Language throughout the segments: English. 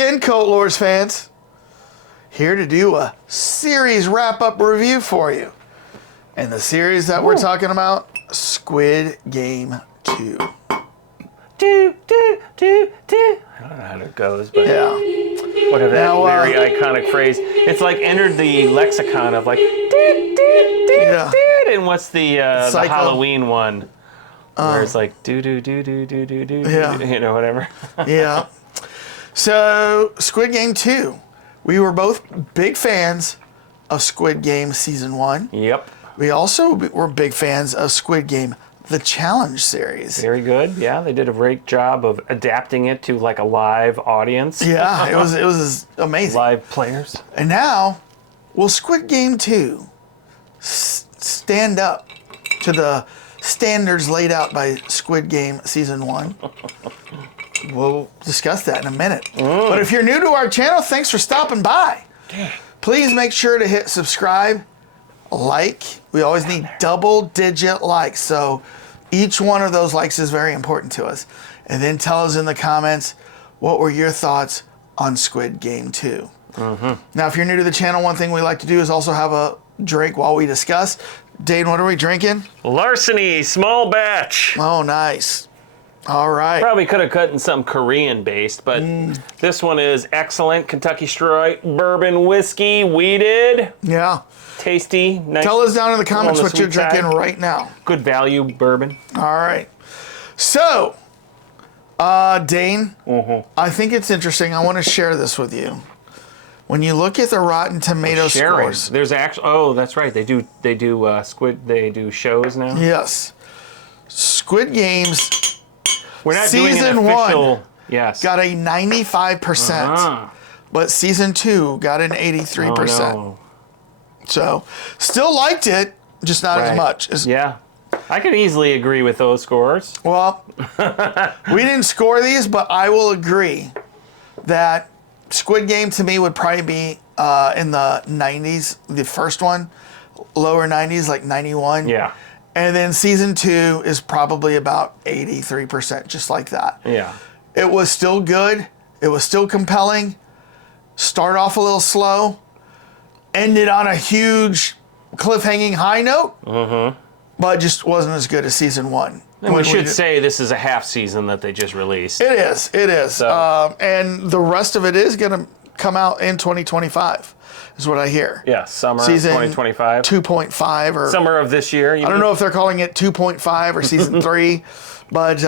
in, Cult Lords fans. Here to do a series wrap-up review for you. And the series that we're talking about, Squid Game 2. Do. I don't know how it goes, but Yeah. whatever that very iconic phrase. It's like entered the lexicon of like, Yeah. and what's the Halloween one? Where it's like, do, Yeah. you know, whatever. Yeah. So, Squid Game 2. We were both big fans of Squid Game Season 1. Yep. We also were big fans of Squid Game, the Challenge series. Very good. Yeah, they did a great job of adapting it to like a live audience. Yeah, it was amazing. Live players. And now, will Squid Game 2 stand up to the standards laid out by Squid Game Season 1? We'll discuss that in a minute. But if you're new to our channel, thanks for stopping by. Please make sure to hit subscribe, like. We always need double-digit likes, so each one of those likes is very important to us. And then tell us in the comments, what were your thoughts on Squid Game 2? Now, if you're new to the channel, one thing we like to do is also have a drink while we discuss. Dane, what are we drinking? Larceny, small batch. Oh, nice. All right. Probably could have cut in some Korean-based, but this one is excellent. Kentucky Straight Bourbon Whiskey, weeded. Yeah. Tasty. Nice. Tell us down in the comments On the what you're sweet side. drinking right now. Good value bourbon. All right. So, Dane, I think it's interesting. I want to share this with you. When you look at the Rotten Tomatoes scores. There's actually, oh, that's right. They do Squid, they do shows now. Yes. Squid Games We're not doing Season an official, 1 yes. got a 95%, but Season 2 got an 83%. Oh, no. So, still liked it, just not as much. Yeah. I could easily agree with those scores. Well, we didn't score these, but I will agree that Squid Game to me would probably be in the 90s, the first one, lower 90s, like 91. Yeah. And then Season 2 is probably about 83%, just like that. Yeah. It was still good. It was still compelling. Start off a little slow. Ended on a huge cliffhanging high note. But just wasn't as good as Season 1. And we should say this is a half season that they just released. It is. It is. So. And the rest of it is going to come out in 2025, is what I hear. Yeah, summer Season 2025. 2.5 or... Summer of this year. I don't know if they're calling it 2.5 or Season 3, but,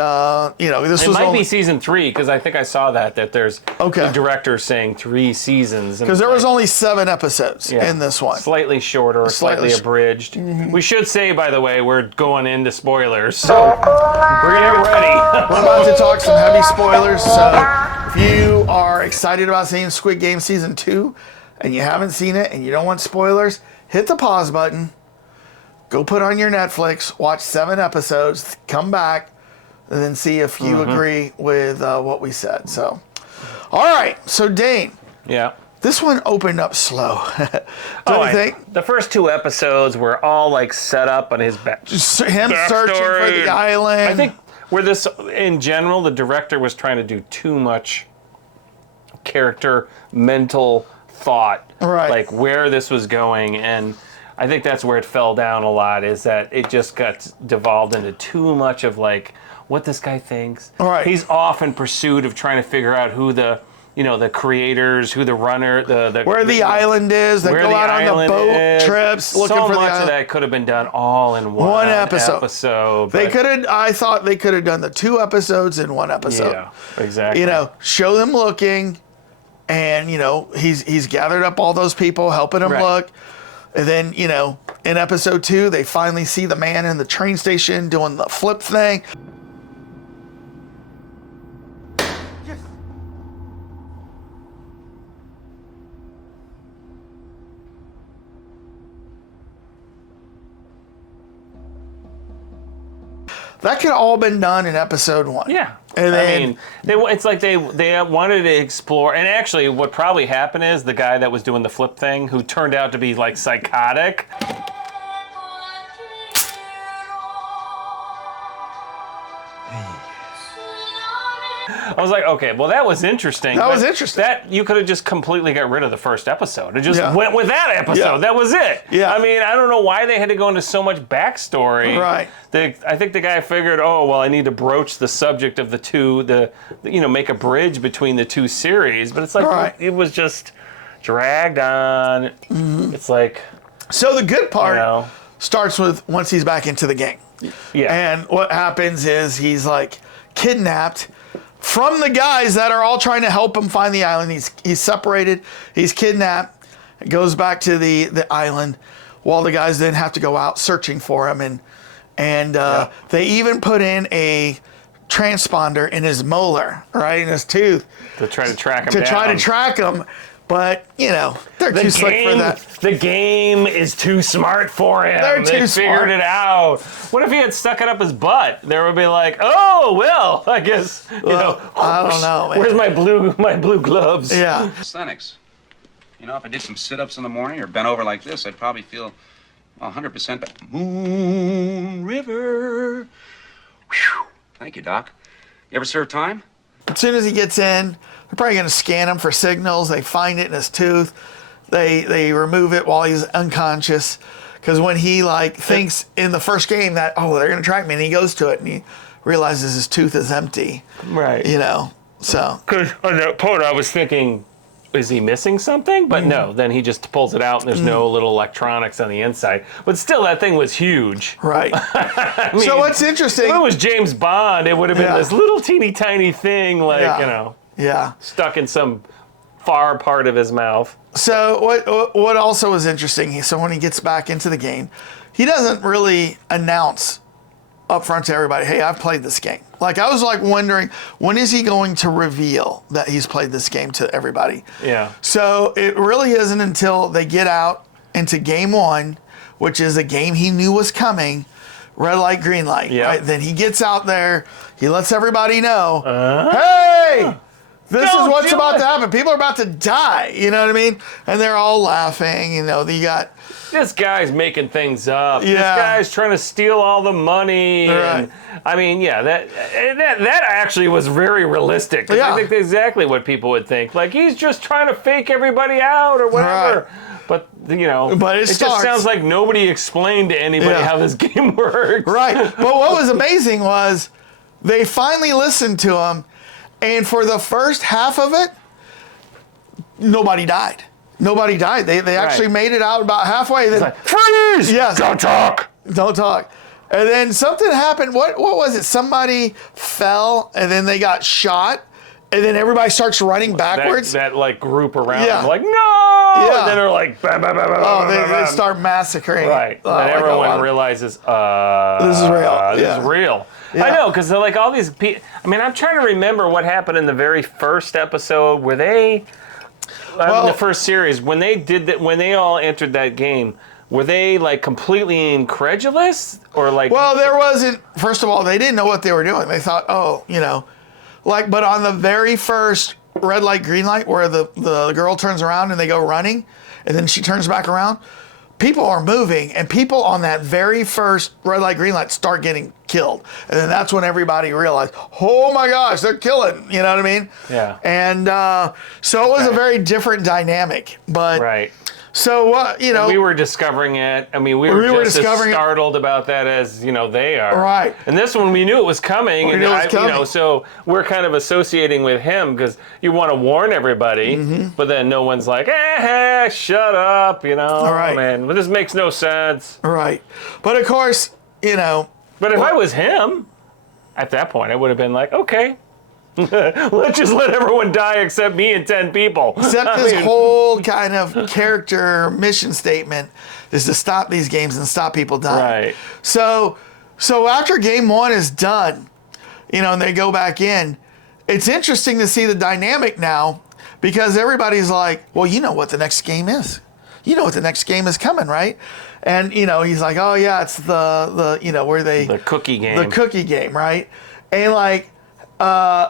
you know, this was It might only... be Season 3, because I think I saw that there's the director saying 3 seasons. Because there was only 7 episodes in this one. Slightly shorter, slightly abridged. We should say, by the way, we're going into spoilers, so get ready. We're about to talk some heavy spoilers, so if you are excited about seeing Squid Game Season 2 and you haven't seen it and you don't want spoilers, hit the pause button, go put on your Netflix, watch 7 episodes, come back, and then see if you agree with what we said. So, all right. So, Dane. Yeah. This one opened up slow. Don't you think? The first 2 episodes were all like set up on his back. Just him searching for the island. I think where this, in general, the director was trying to do too much character, mental thought. Right. Like where this was going. And I think that's where it fell down a lot, is that it just got devolved into too much of like, what this guy thinks. All right. He's off in pursuit of trying to figure out who the creators, who the runner, where the island is. They go out on the boat trips looking for the island. So much of that could have been done all in one episode. They could have. I thought they could have done the 2 episodes in 1 episode. Yeah, exactly. You know, show them looking, and you know he's gathered up all those people helping him look, and then you know in episode 2 they finally see the man in the train station doing the flip thing. That could have all been done in episode 1. Yeah. And then, I mean, it's like they wanted to explore, and actually what probably happened is the guy that was doing the flip thing, who turned out to be like psychotic. I was like, okay, well, that was interesting. That was interesting. That you could have just completely got rid of the first episode. It just Yeah. went with that episode. Yeah. That was it. Yeah. I mean, I don't know why they had to go into so much backstory. Right. I think the guy figured, oh, well, I need to broach the subject of the two, make a bridge between the two series. But it's like, Right. it was just dragged on. Mm-hmm. It's like... So the good part You know. starts with once he's back into the game. Yeah. And what happens is he's like kidnapped from the guys that are all trying to help him find the island. He's separated. He's kidnapped. Goes back to the island while the guys then have to go out searching for him. And they even put in a transponder in his molar, right, in his tooth. To try to track him To down. try to track him. But, they're too slick for that. The game is too smart for him. They're They too figured smart. it out. What if he had stuck it up his butt? There would be like, oh, well, I guess, I don't know, man. Where's my blue gloves? Yeah. Calisthenics. If I did some sit-ups in the morning or bent over like this, I'd probably feel 100% better. Moon River. Whew. Thank you, Doc. You ever serve time? As soon as he gets in, they're probably going to scan him for signals. They find it in his tooth. They remove it while he's unconscious. Because when he thinks in the first game that, they're going to track me, and he goes to it and he realizes his tooth is empty. Right. So. Because on that point, I was thinking, is he missing something? But no, then he just pulls it out and there's no little electronics on the inside. But still, that thing was huge. Right. I mean, So what's interesting. if it was James Bond, it would have been Yeah. this little teeny tiny thing, Yeah. stuck in some far part of his mouth. So what also is interesting, so when he gets back into the game, he doesn't really announce up front to everybody, hey, I've played this game. I was wondering, when is he going to reveal that he's played this game to everybody? Yeah. So it really isn't until they get out into game one, which is a game he knew was coming, red light, green light. Yeah. Right? Then he gets out there, he lets everybody know, hey, this is Don't what's do about it. to happen. People are about to die. You know what I mean? And they're all laughing. You got... This guy's making things up. Yeah. This guy's trying to steal all the money. Right. And, I mean, yeah, that actually was very realistic. 'Cause Yeah. I think that's exactly what people would think. He's just trying to fake everybody out or whatever. Right. But, But it just starts. sounds like nobody explained to anybody Yeah. how this game works. Right. But what was amazing was they finally listened to him, and for the first half of it, nobody died. Nobody died. They actually made it out about halfway. Then Freeze! Yes. Don't talk! Don't talk. And then something happened. What was it? Somebody fell, and then they got shot, and then everybody starts running backwards. That group around Yeah. him, no! Yeah. And then they're like, bah, bah, bah, bah, Oh, bah, bah, they bah. start massacring. Right. Oh, And everyone wow. realizes, This is real. This Yeah. is real. Yeah. I know, because they're all these people. I mean, I'm trying to remember what happened in the very first episode. Were they, in the first series, when they did that, when they all entered that game, were they completely incredulous? Or Well, there wasn't, first of all, they didn't know what they were doing. They thought, but on the very first red light, green light, where the girl turns around and they go running, and then she turns back around, people are moving, and people on that very first red light, green light start getting killed. And then that's when everybody realized, oh my gosh, they're killing, you know what I mean? Yeah. And so it was a very different dynamic. But right. so, We were discovering it. I mean, we were just as discovering it. startled about that as, they are. Right. And this one, we knew it was coming. We and knew it was coming. So we're kind of associating with him because you want to warn everybody, but then no one's like, shut up, right. man. Well, this makes no sense. Right. But of course, But if I was him, at that point, I would have been like, okay. Let's just let everyone die except me and 10 people. Except his whole kind of character mission statement is to stop these games and stop people dying. Right. So after game one is done, and they go back in, it's interesting to see the dynamic now because everybody's like, well, you know what the next game is. You know what the next game is coming, right? And, he's like, oh, yeah, it's The cookie game. The cookie game, right? And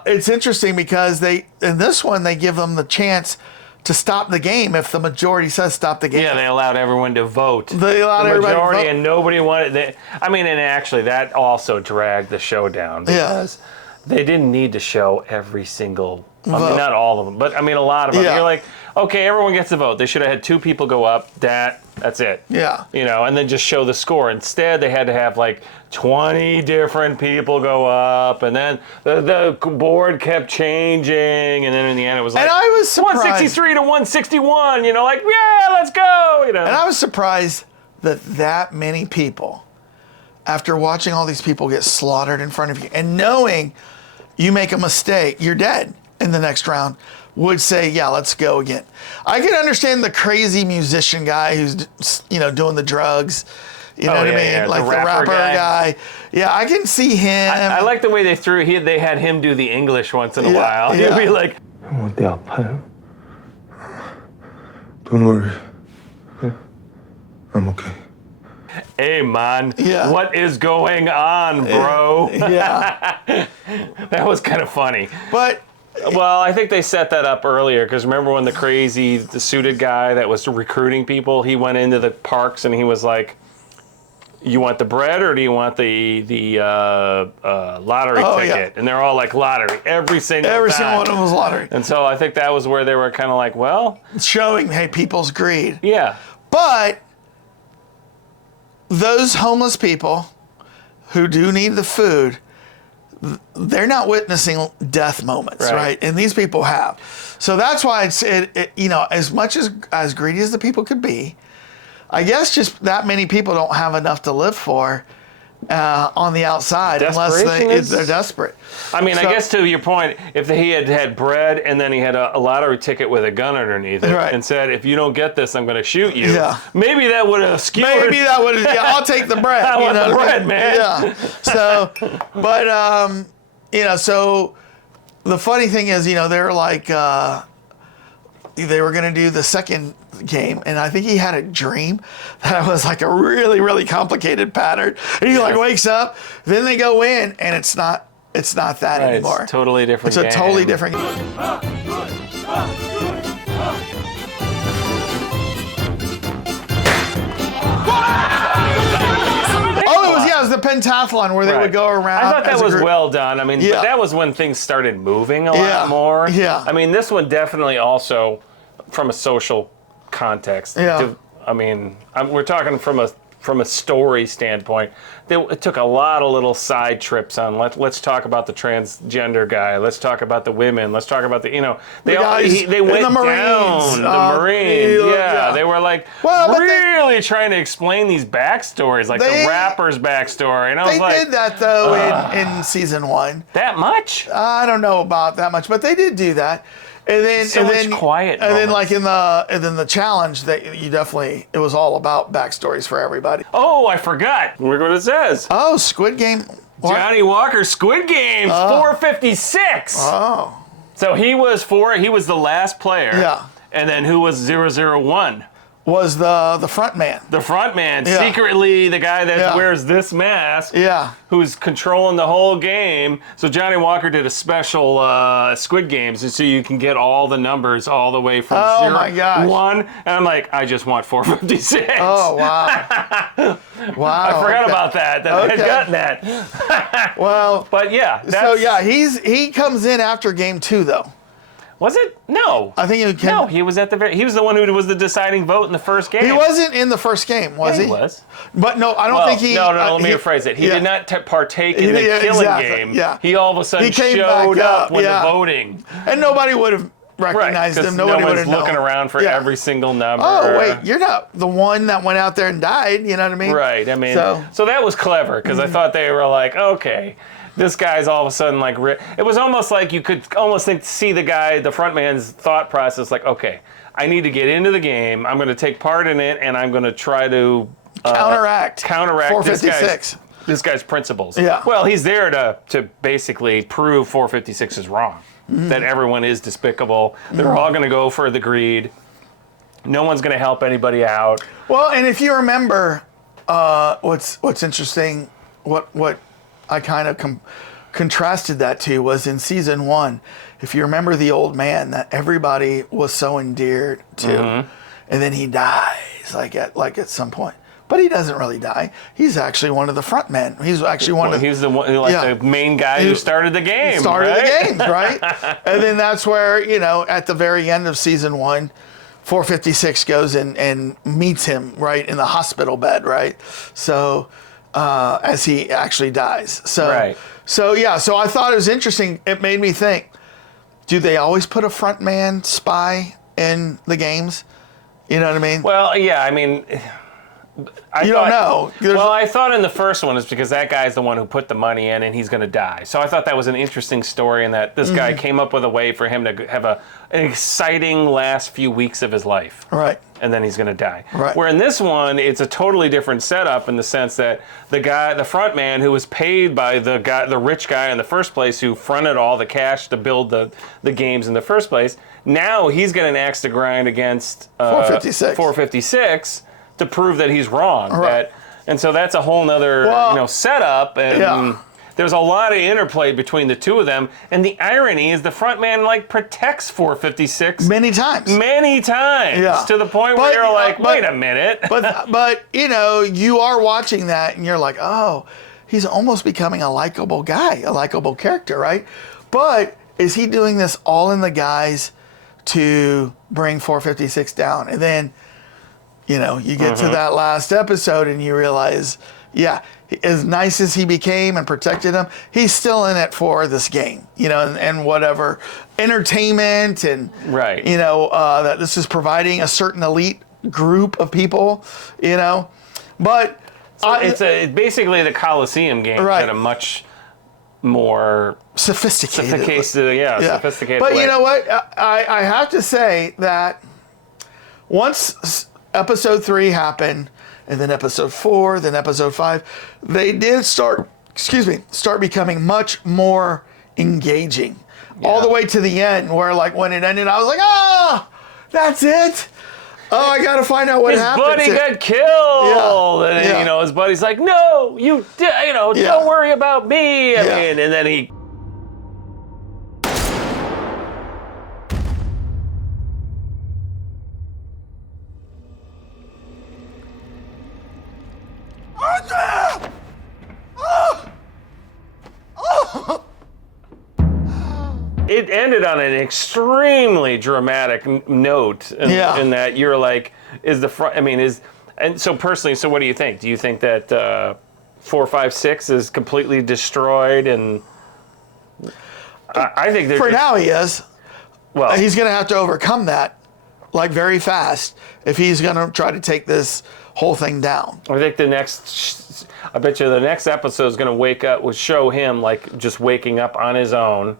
it's interesting because in this one they give them the chance to stop the game if the majority says stop the game. Yeah, they allowed everyone to vote. They allowed the everybody to majority, vote. and nobody wanted. And actually, that also dragged the show down because they didn't need to show every single. I mean, not all of them, but I mean a lot of them. Yeah. You're like, okay, everyone gets a vote. They should have had 2 people go up. That's it. Yeah. You know, and then just show the score. Instead, they had to have like 20 different people go up, and then the board kept changing, and then in the end it was like, And I was surprised. 163 to 161. You know, like, yeah, let's go. You know. And I was surprised that many people, after watching all these people get slaughtered in front of you and knowing you make a mistake, you're dead in the next round, would say, yeah, let's go again. I can understand the crazy musician guy who's, doing the drugs. You know what I mean? Yeah, like the rapper guy. Yeah, I can see him. I like the way they had him do the English once in a while. Yeah. He'd be like, 어디 아파요? Don't worry. Yeah, I'm okay. hey, man, Yeah. what is going on, bro? Yeah. That was kind of funny. But Well, I think they set that up earlier because remember when the suited guy that was recruiting people, he went into the parks and he was like, "You want the bread or do you want the lottery ticket?" Yeah. And they're all like, "Lottery." Every single every time. single one of them was lottery. And so I think that was where they were kind of like, well, Showing, hey, people's greed. yeah. But those homeless people who do need the food, they're not witnessing death moments, right? And these people have. So that's why as much as greedy as the people could be, I guess just that many people don't have enough to live for on the outside unless they're desperate. I mean, I guess to your point, if he had had bread and then he had a lottery ticket with a gun underneath it and said, "If you don't get this, I'm going to shoot you," maybe that would have skewered. Maybe that would have, I'll take the bread. I want the bread, man. Yeah. So, but, so the funny thing is, they were like, they were going to do the second game, and I think he had a dream that was like a really, really complicated pattern. And he like wakes up, then they go in, and it's not that anymore. It's a totally different game. It's a totally different game. It was the pentathlon where they would go around. I thought that was well done. I mean, but that was when things started moving a lot more. Yeah. I mean, this one definitely also, from a social context. Yeah. I mean, we're talking from a story standpoint. It took a lot of little side trips on. Let's talk about the transgender guy. Let's talk about the women. Let's talk about they went the Marines. down the Marines. Yeah, they were like really trying to explain these backstories, like the rapper's backstory. And I was like, they did that though in season 1. That much? I don't know about that much, but they did do that. And then quiet. And then like in the challenge that it was all about backstories for everybody. Oh, I forgot. Look what it says. Oh, Squid Game. What? Johnny Walker, Squid Games, 456. Oh. So he was the last player. Yeah. And then who was 001? Was the front man. The front man, secretly the guy that wears this mask, who's controlling the whole game. So Johnny Walker did a special Squid Games, so you can get all the numbers all the way from 1. And I'm like, I just want 456. Oh, wow. Wow. I forgot about that I had gotten that. Well. But yeah. He comes in after game 2, though. Was it? No. I think he was he was the one who was the deciding vote in the first game. He wasn't in the first game, was he? He was. But no, I don't think he... No, let me rephrase it. He did not partake in the killing game. Yeah. He all of a sudden showed up when the voting. And nobody would have recognized him. Nobody would have known. Looking around for every single number. Oh, wait, you're not the one that went out there and died, you know what I mean? Right, I mean, so that was clever, because I thought they were like, okay, this guy's all of a sudden like, it was almost like you could almost see the front man's thought process, like, okay, I need to get into the game, I'm going to take part in it, and I'm going to try to counteract 456. This guy's principles. Yeah. Well, he's there to basically prove 456 is wrong, that everyone is despicable, they're all going to go for the greed, no one's going to help anybody out. Well, and if you remember, what's interesting, what I kind of contrasted that to was in season 1. If you remember the old man that everybody was so endeared to, and then he dies like at some point. but he doesn't really die. He's actually one of the front men. He's actually one of he's the one, like the main guy who started the game. Started right? the games, right? And then that's where, at the very end of season 1, 456 goes and meets him right in the hospital bed, right? So as he actually dies. So right. So I thought it was interesting. It made me think, do they always put a front man spy in the games? You know what I mean? Well, yeah, I mean, don't know. Well, I thought in the first one is because that guy's the one who put the money in and he's going to die. So I thought that was an interesting story and that this guy came up with a way for him to have an exciting last few weeks of his life. Right. And then he's going to die. Right. Where in this one, it's a totally different setup in the sense that the front man who was paid by the rich guy in the first place who fronted all the cash to build the games in the first place, now he's got an axe to grind against 456 to prove that he's wrong. Right. And so that's a whole nother setup. And there's a lot of interplay between the two of them. And the irony is the front man protects 456 many times. To the point where you're like, wait a minute. but you are watching that and you're like, oh, he's almost becoming a likable guy, a likable character, right? But is he doing this all in the guise to bring 456 down? And then you get to that last episode and you realize, as nice as he became and protected him, he's still in it for this game, and whatever entertainment and, right. That this is providing a certain elite group of people, But it's basically the Coliseum game right. at a much more sophisticated sophisticated But way. you know what? I have to say that once episode 3 happened, and then episode 4, then episode 5, they did start becoming much more engaging. All the way to the end, where when it ended, I was like, that's it. Oh, I got to find out what happened. His buddy got killed. And his buddy's like, no, don't worry about me. I mean, and then he... It ended on an extremely dramatic note in that you're like, is the front, and so personally, so what do you think? Do you think that 456 is completely destroyed? And I think for now he is. Well, he's going to have to overcome that very fast if he's going to try to take this whole thing down. I think I bet you the next episode is going to show him just waking up on his own.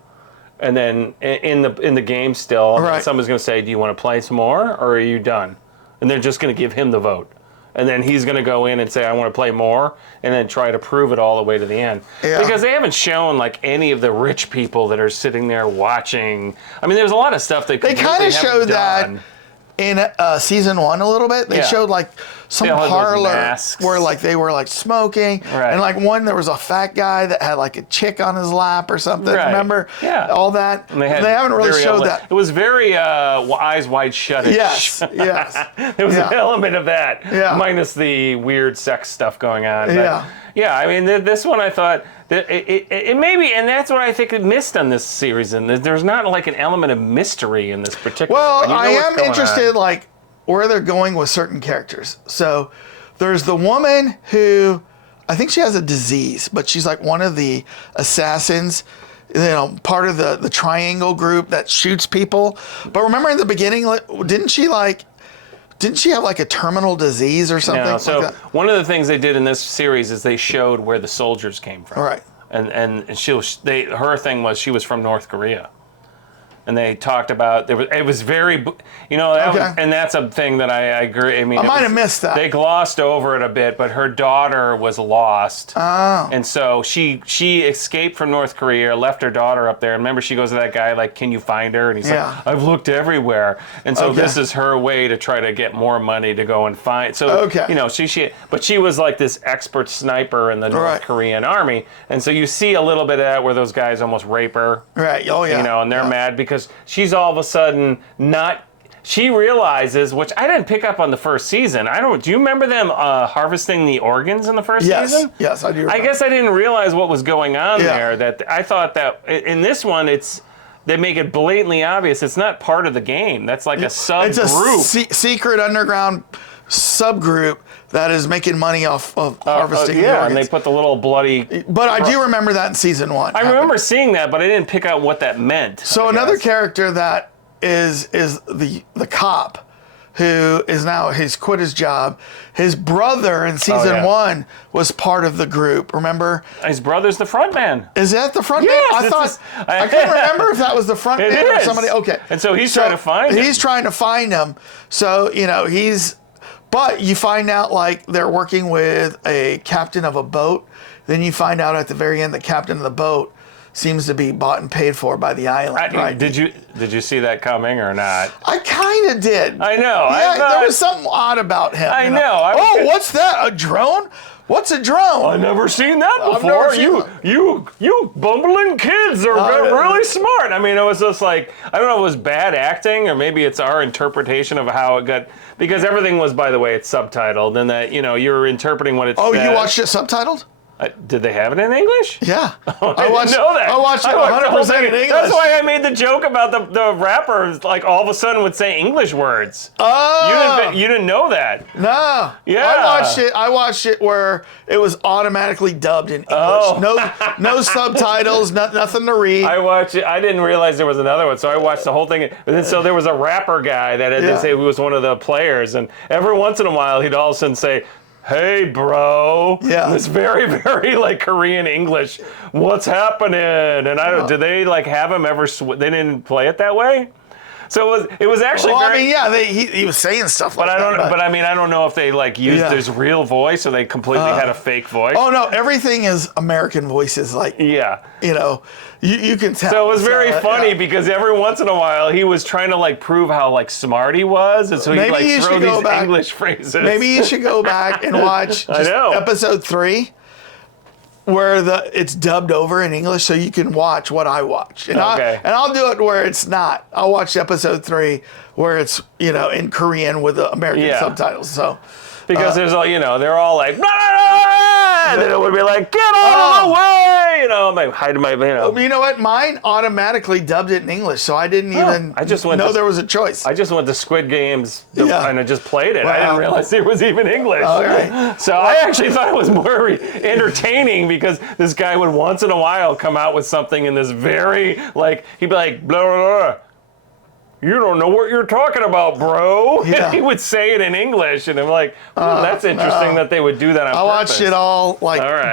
And then in the game still, right. someone's going to say, do you want to play some more or are you done? And they're just going to give him the vote. And then he's going to go in and say, I want to play more, and then try to prove it all the way to the end. Yeah. Because they haven't shown any of the rich people that are sitting there watching. There's a lot of stuff they kind of showed that in season 1 a little bit. They showed some parlor where they were smoking, right. And one there was a fat guy that had a chick on his lap or something. Right. Remember? Yeah. All that. And they haven't really showed that. It was very eyes wide shut-ish. Yes. There was an element of that, minus the weird sex stuff going on. But, this one I thought that it maybe, and that's what I think it missed on this series. And there's not an element of mystery in this particular. Well, I am interested where they're going with certain characters. So there's the woman who, I think she has a disease, but she's one of the assassins, part of the triangle group that shoots people. But remember in the beginning, didn't she have a terminal disease or something? No, so one of the things they did in this series is they showed where the soldiers came from. Right. And her thing was she was from North Korea. And they talked about it was very, and that's a thing that I agree. I might have missed that. They glossed over it a bit, but her daughter was lost, and so she escaped from North Korea, left her daughter up there. And remember, she goes to that guy can you find her? And he's like, I've looked everywhere. And so this is her way to try to get more money to go and find. So but she was this expert sniper in the North Korean army, and so you see a little bit of that where those guys almost rape her, right? Oh yeah. And they're mad because she's all of a sudden not she realizes, which I didn't pick up on the first season. Do you remember them harvesting the organs in the first season? Yes, I do remember. I guess I didn't realize what was going on Yeah. there. That I thought that in this one, they make it blatantly obvious it's not part of the game. That's like a subgroup. It's a secret underground subgroup that is making money off of harvesting the yeah, organs. and they put the little bloody... But I do remember that in season 1. I remember seeing that, but I didn't pick out what that meant. So another character that is the cop who is now, he's quit his job. His brother in season 1 was part of the group, remember? His brother's the front man. Is that the front Yes, man? I couldn't remember if that was the front It man or is. somebody. Okay. And so he's trying to find him. He's trying to find him. So, but you find out like they're working with a captain of a boat. Then you find out at the very end the captain of the boat seems to be bought and paid for by the island. Right? Did you see that coming or not? I kind of did. I know. Yeah, there was something odd about him. I know. What's that? A drone? What's a drone? I've never seen that I've before. never seen You bumbling kids are really smart. I mean, it was just like, I don't know if it was bad acting or maybe it's our interpretation of how it got, because everything was, by the way, it's subtitled and that, you're interpreting what it said. Oh, you watched it subtitled? Did they have it in English? Yeah. I watched, didn't know that. I watched it the whole 100% in thing. English. That's why I made the joke about the rapper, like all of a sudden would say English words. Oh. You didn't know that. No. Yeah. I watched it where it was automatically dubbed in English. Oh. No subtitles, nothing to read. I watched it. I didn't realize there was another one, so I watched the whole thing. And then so there was a rapper guy that had to say he was one of the players, and every once in a while he'd all of a sudden say, "Hey, bro." Yeah. It's very, very like Korean English. What's happening? And I don't. Did they like have him ever? They didn't play it that way. So it was actually. Well, very, he was saying stuff like that. But I mean, I don't know if they like used his real voice or they completely had a fake voice. Oh no, everything is American voices. Like you can tell. So it was very funny because every once in a while he was trying to like prove how like smart he was, and so he'd like throw these English phrases. Maybe you should go back and watch episode 3. Where it's dubbed over in English, so you can watch what I watch, and I'll do it where it's not. I'll watch episode 3 where it's in Korean with the American subtitles. So because there's all they're all like, blah, blah, blah, and then it would be like, get out of the way, I'm like hiding my You know what? Mine automatically dubbed it in English, so I didn't even know there was a choice. I just went to Squid Games and I just played it. Wow. I didn't realize it was even English. All right. So I actually thought it was more entertaining because this guy would once in a while come out with something in this very, like, he'd be like, blah, blah, blah. You don't know what you're talking about, bro. Yeah. And he would say it in English, and I'm like, that's interesting that they would do that on purpose. I watched it all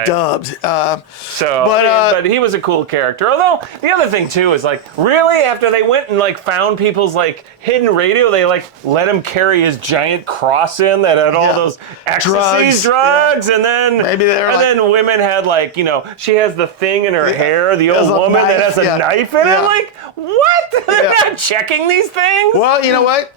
dubbed. But he was a cool character. Although the other thing too is like, really, after they went and like found people's like hidden radio, they like let him carry his giant cross in that had all those ecstasy drugs, and then then women had like she has the thing in her hair, the old woman that has a knife in it. Like, what? They're not checking these things? Well, you know what?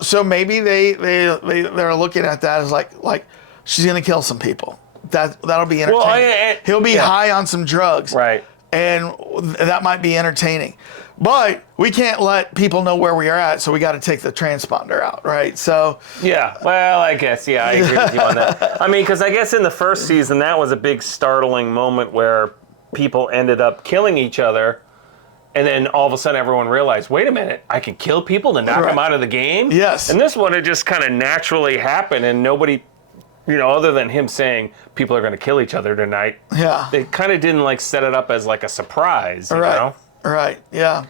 So maybe they're looking at that as like she's gonna kill some people. That'll be entertaining. Well, he'll be high on some drugs, right? And that might be entertaining. But we can't let people know where we are at, so we got to take the transponder out, right? So well, I guess I agree with you on that. I mean, because I guess in the first season that was a big startling moment where people ended up killing each other. And then all of a sudden everyone realized, wait a minute, I can kill people to knock them out of the game? Yes. And this one, it just kind of naturally happened, and nobody, other than him saying people are going to kill each other tonight, they kind of didn't like set it up as like a surprise, you know? Right, yeah.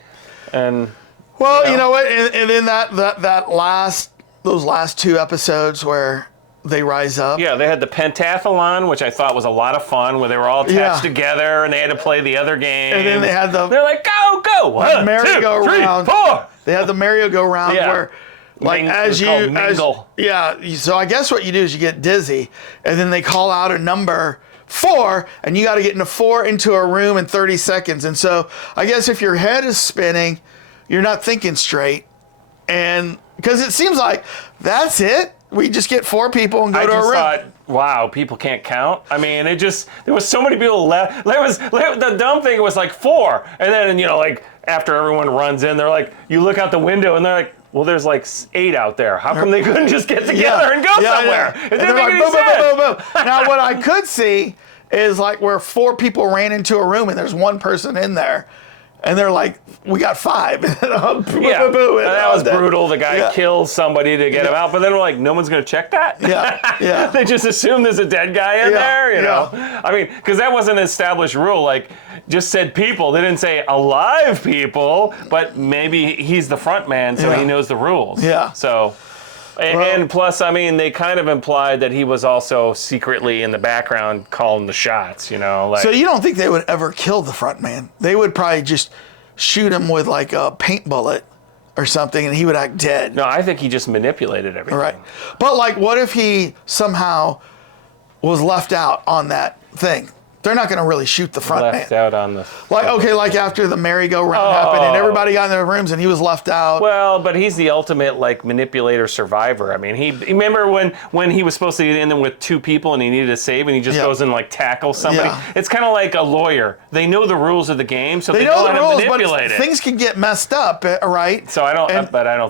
And well, you know what? And in those last 2 episodes where they rise up. Yeah, they had the pentathlon, which I thought was a lot of fun, where they were all attached together and they had to play the other game. And then they had they're like, go! 1, 2, 3, 4. They had the merry-go-round where, like, so I guess what you do is you get dizzy, and then they call out a number 4, and you got to get into a room in 30 seconds. And so I guess if your head is spinning, you're not thinking straight, and because it seems like that's it. We just get 4 people and go to a room. I just thought, wow, people can't count. I mean, there was so many people left. The dumb thing was like 4. And then, like after everyone runs in, they're like, you look out the window and they're like, well, there's like 8 out there. How come they couldn't just get together and go somewhere? It And didn't they're make like, any boom, boom, sense. boom, boom, boom. Now, what I could see is like where 4 people ran into a room and there's one person in there. And they're like, we got 5. Yeah, that was brutal. The guy kills somebody to get him out, but then we're like, no one's going to check that? Yeah. They just assume there's a dead guy in there, you know? I mean, because that wasn't an established rule. Like, just said people. They didn't say alive people, but maybe he's the front man, so he knows the rules. Yeah. So... And plus, I mean, they kind of implied that he was also secretly in the background calling the shots, you know? Like, So you don't think they would ever kill the front man? They would probably just shoot him with like a paint bullet or something and he would act dead. no, I think he just manipulated everything. Right. But like, what if he somehow was left out on that thing? They're not going to really shoot the front Left man. out on the... Like, okay, like after the merry-go-round happened and everybody got in their rooms and he was left out. Well, but he's the ultimate like manipulator survivor. I mean, he remember when he was supposed to get in there with 2 people and he needed a save and he just goes and like tackles somebody. Yeah. It's kind of like a lawyer. They know the rules of the game, so They know know the how to rules, manipulate but it. things can get messed up, right? So I don't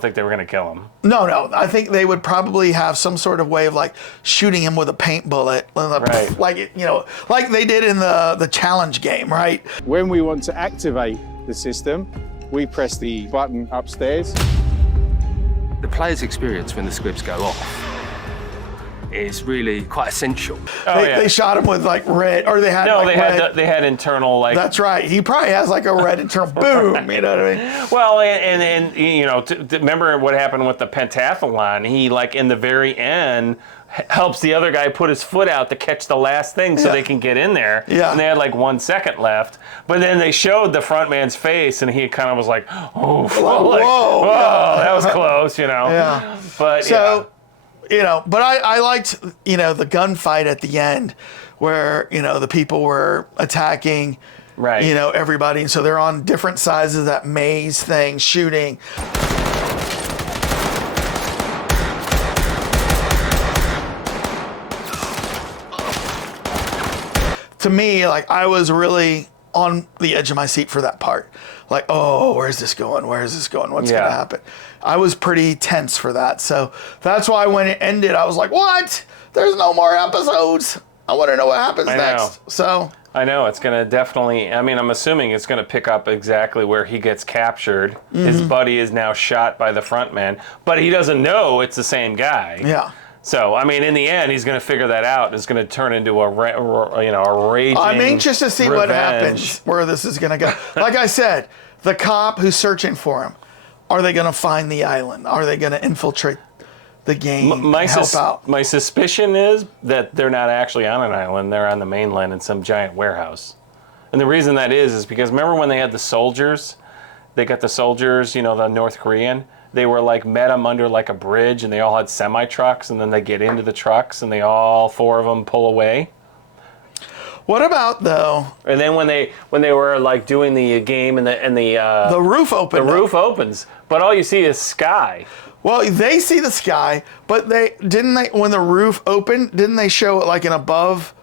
think they were going to kill him. No. I think they would probably have some sort of way of like shooting him with a paint bullet, Right. like like they did in the challenge game, right? When we want to activate the system, we press the button upstairs. The player's experience when the squibs go off is really quite essential. They shot him with like red, or they had they had internal like. That's right. He probably has like a red internal boom. You know what I mean? Well, and you know, remember what happened with the pentathlon? He like in the very end helps the other guy put his foot out to catch the last thing so they can get in there. Yeah. And they had like 1 second left. But then they showed the front man's face and he kind of was like, oh, like, whoa, that was close, you know. Yeah. But so, but I liked, the gunfight at the end where, the people were attacking, right. Everybody. And so they're on different sides of that maze thing, shooting. To me, like, I was really on the edge of my seat for that part. Like, oh, where's this going? Where's this going? What's going to happen? I was pretty tense for that. So that's why when it ended, I was like, what? There's no more episodes. I want to know what happens next. So I know it's going to definitely, I'm assuming it's going to pick up exactly where he gets captured. Mm-hmm. His buddy is now shot by the front man, but he doesn't know it's the same guy. Yeah. So, in the end, he's going to figure that out. It's going to turn into a raging I'm anxious to see revenge. what happens, where this is going to go. Like I said, the cop who's searching for him, are they going to find the island? Are they going to infiltrate the game and help out? My suspicion is that they're not actually on an island. They're on the mainland in some giant warehouse. And the reason that is because remember when they had the soldiers? They got the soldiers, the North Korean. They were like met them under like a bridge and they all had semi-trucks and then they get into the trucks and they all 4 of them pull away. What about though? And then when they were like doing the game and the roof opened. The roof opens, but all you see is sky. Well, they see the sky, but when the roof opened, didn't they show it like an above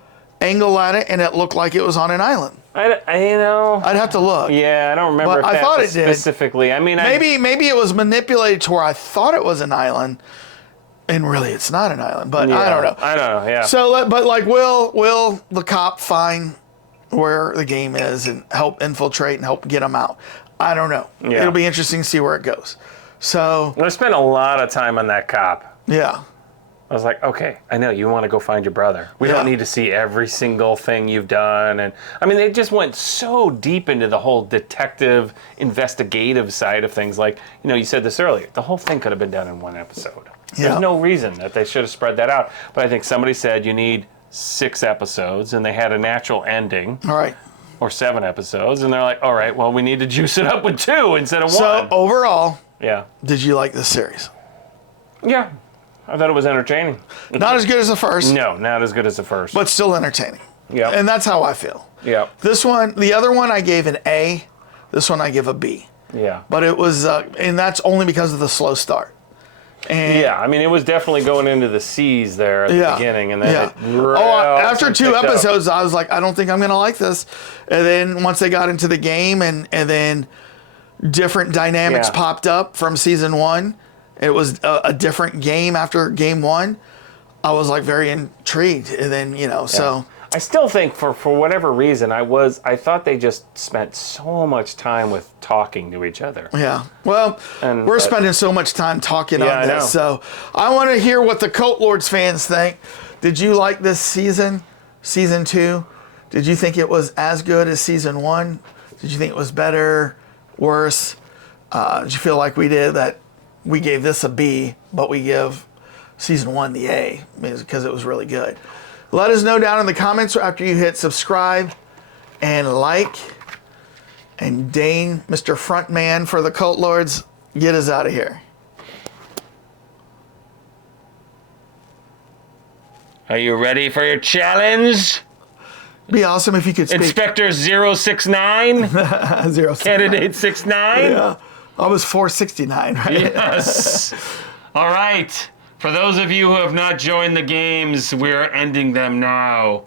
angle at it and it looked like it was on an island? I'd have to look. Yeah, I don't remember. But I thought it did specifically. Maybe it was manipulated to where I thought it was an island, and really it's not an island. But I don't know. I don't know. Yeah. So, but like, will the cop find where the game is and help infiltrate and help get them out? I don't know. Yeah. It'll be interesting to see where it goes. So I spent a lot of time on that cop. Yeah. I was like, okay, I know you want to go find your brother. We don't need to see every single thing you've done. And they just went so deep into the whole detective investigative side of things. Like, you said this earlier, the whole thing could have been done in 1 episode. Yeah. There's no reason that they should have spread that out. But I think somebody said you need 6 episodes and they had a natural ending. All right. Or 7 episodes. And they're like, all right, well, we need to juice it up with 2 instead of 1. So overall, yeah. Did you like this series? Yeah. I thought it was entertaining. Not as good as the first. No, not as good as the first. But still entertaining. Yeah. And that's how I feel. Yeah. The other one I gave an A. This one I give a B. Yeah. But it was, and that's only because of the slow start. And yeah, it was definitely going into the C's there at the beginning, and then after 2 episodes, I was like, I don't think I'm gonna like this. And then once they got into the game, and then different dynamics popped up from season 1. it was a different game after game one, I was like very intrigued. And then, so. I still think for whatever reason, I thought they just spent so much time with talking to each other. Yeah. Well, we're spending so much time talking on this. I know. So I want to hear what the Coat Lords fans think. Did you like this season 2? Did you think it was as good as season 1? Did you think it was better, worse? Did you feel like we did that we gave this a B, but we give season 1 the A because it was really good? Let us know down in the comments after you hit subscribe and like. And Dane, Mr. Frontman for the Coat Lords, get us out of here. Are you ready for your challenge? Be awesome if you could speak. Inspector 069? 069. Candidate 69? Yeah. I was 469, right? Yes. All right. For those of you who have not joined the games, we're ending them now.